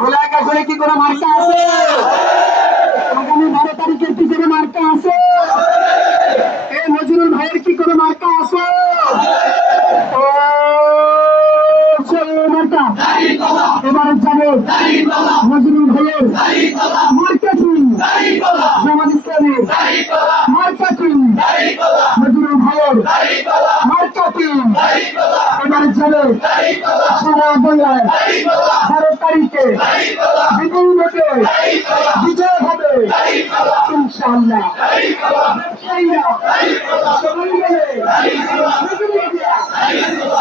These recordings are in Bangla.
ভোলার কাছে কি কোনো মার্কা আছে? আগামী 12 তারিখের কি কোনো মার্কা আছে? এই নজরুল ভাইয়ের কি কোনো মার্কা আছে? এবারে যাবে নজরুল ভাইয়ের মার্কা কি? জামাত ইসলামের মার্কা কি? নজরুল ভাইয়ের মার্কা কি? এবারে যাবে সারা বাংলায় 12 তারিখে বিপুল ভোটে বিজয় হবে ইনশাআল্লাহ। ব্যবসায়ীরা সবাই মিলে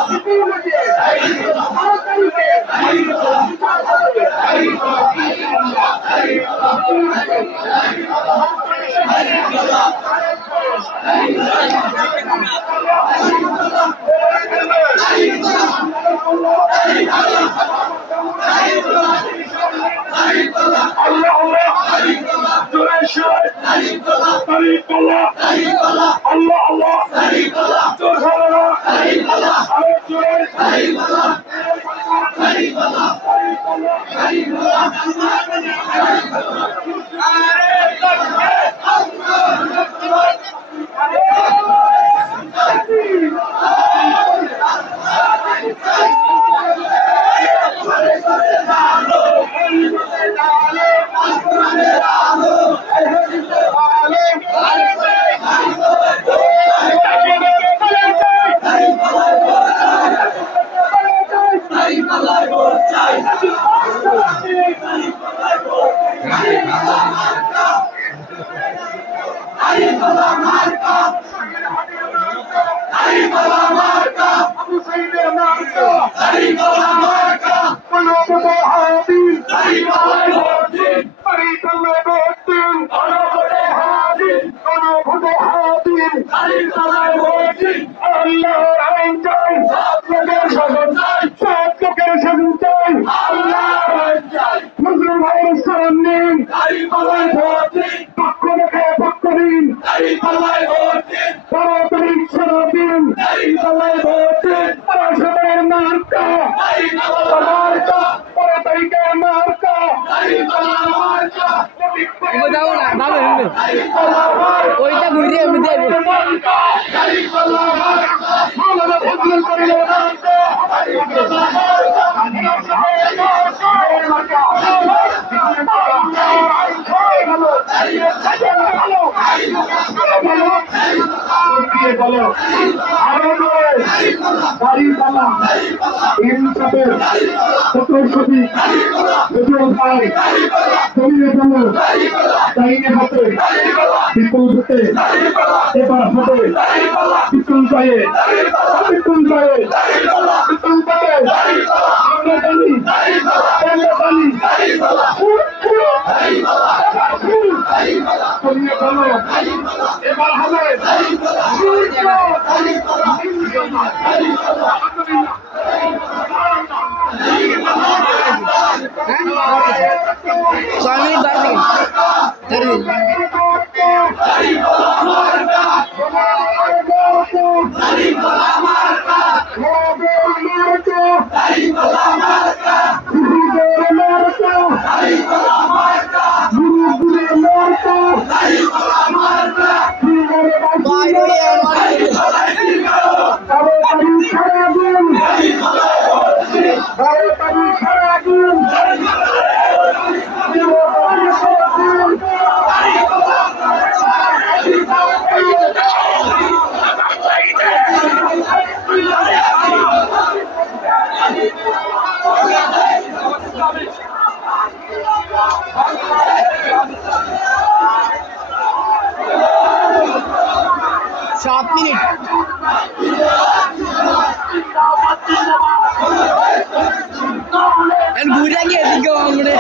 বিপুল ভোটে 12 তারিখে বিজয় হবে নজরুল ভাইয়ের সামনে যাবো না যাবো এমনি ওইটা ঘুরে এমনি যাবো বিপুল হতে এবার হতে বিপুল পায়ে বিপুল পায়ে বিপুল পায়ে আমরা জানি আমরা জানি করিয়ে বলো এবার হবে स्वामी शॉप मिनट घूरा गया दिखो हमने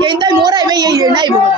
ये मोरा है मैं ये नहीं बोल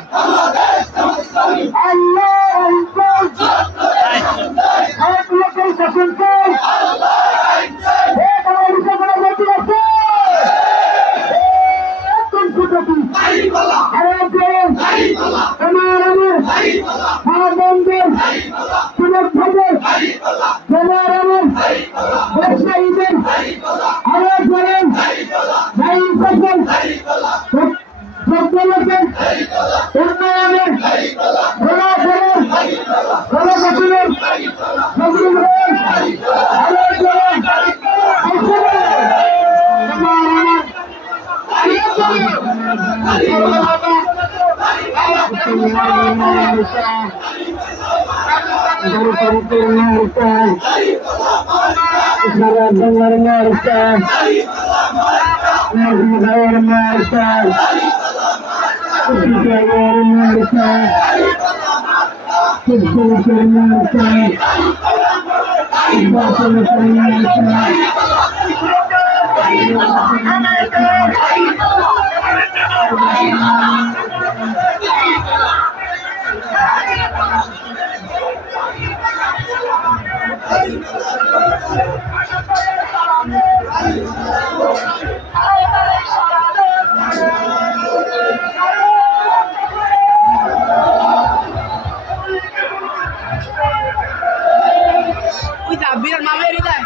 Sabir mama Rida.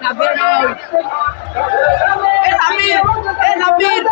Sabir mama. Sabir. Sabir.